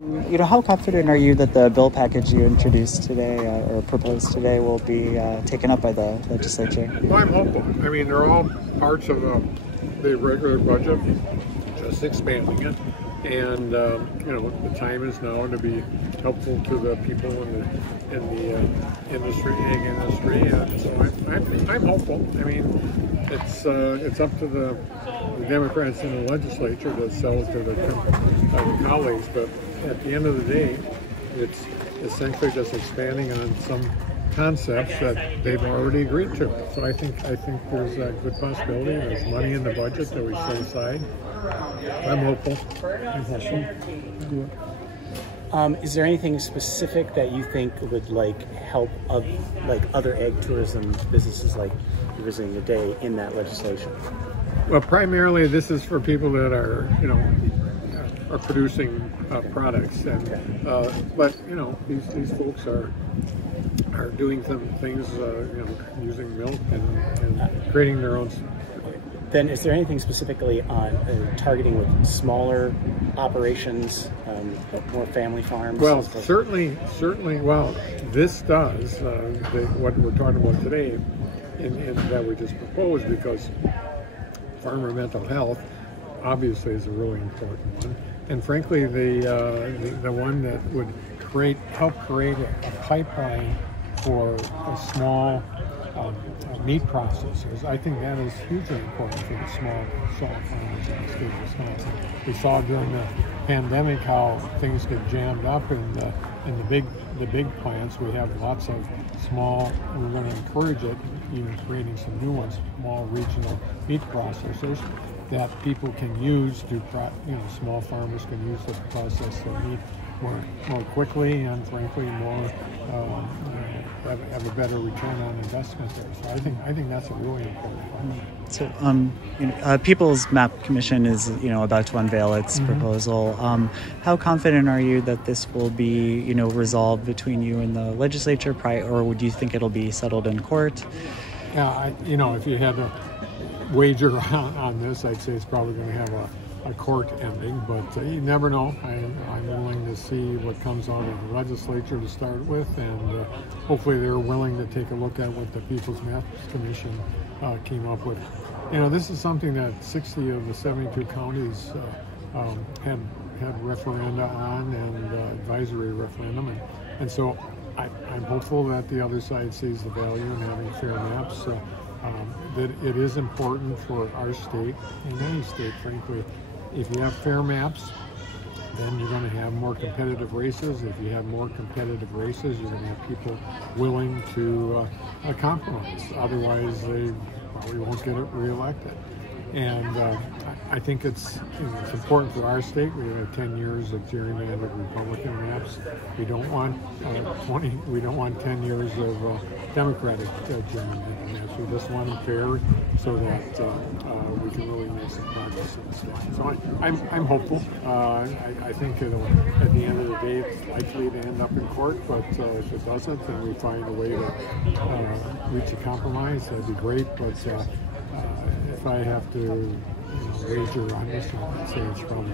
How confident are you that the bill package you introduced today or proposed today will be taken up by the legislature? Well, I'm hopeful. I mean, they're all parts of the regular budget, just expanding it. And, the time is now to be helpful to the people in the industry, egg industry. So I'm hopeful. I mean, it's up to the Democrats in the legislature to sell it to the colleagues, but at the end of the day, it's essentially just expanding on some concepts that they've already agreed to. So I think there's a good possibility. There's money in the budget that we set aside. I'm hopeful. Is there anything specific that you think would help other egg tourism businesses like you're visiting today in that legislation? Well, primarily this is for people that are producing products, and but these folks are doing some things, using milk and creating their own. Then is there anything specifically on targeting with smaller operations, more family farms? Well, certainly. Well, this does what we're talking about today, in that we just proposed, because farmer mental health obviously is a really important one, and frankly, the one that would help create a pipeline for a small meat processors. I think that is hugely important for the small farmers in the state of Wisconsin. We saw during the pandemic how things get jammed up in the big plants. We have lots of small, and we're going to encourage it, even creating some new ones, small regional meat processors that people can use to, small farmers can use to process their meat more quickly and frankly more have a better return on investment there. So I think that's a really important one. So People's Map Commission is about to unveil its proposal. How confident are you that this will be resolved between you and the legislature, or do you think it'll be settled in court? Yeah, if you had to wager on this, I'd say it's probably going to have a court ending, but you never know. I'm willing to see what comes out of the legislature to start with, and hopefully they're willing to take a look at what the People's Maps Commission came up with. This is something that 60 of the 72 counties had referenda on, and advisory referendum, and so I'm hopeful that the other side sees the value in having fair maps. That it is important for our state, and any state, frankly. If you have fair maps, then you're going to have more competitive races. If you have more competitive races, you're going to have people willing to compromise. Otherwise, they probably won't get it reelected. And I think it's important for our state. We have 10 years of gerrymandered Republican maps. We don't want 10 years of Democratic gerrymandered maps. We just want them fair, so that we can really make some progress in the state. So I'm hopeful. I think at the end of the day, it's likely to end up in court. But if it doesn't, then we find a way to reach a compromise. That'd be great. But if I have to wager on this one, I'd say it's probably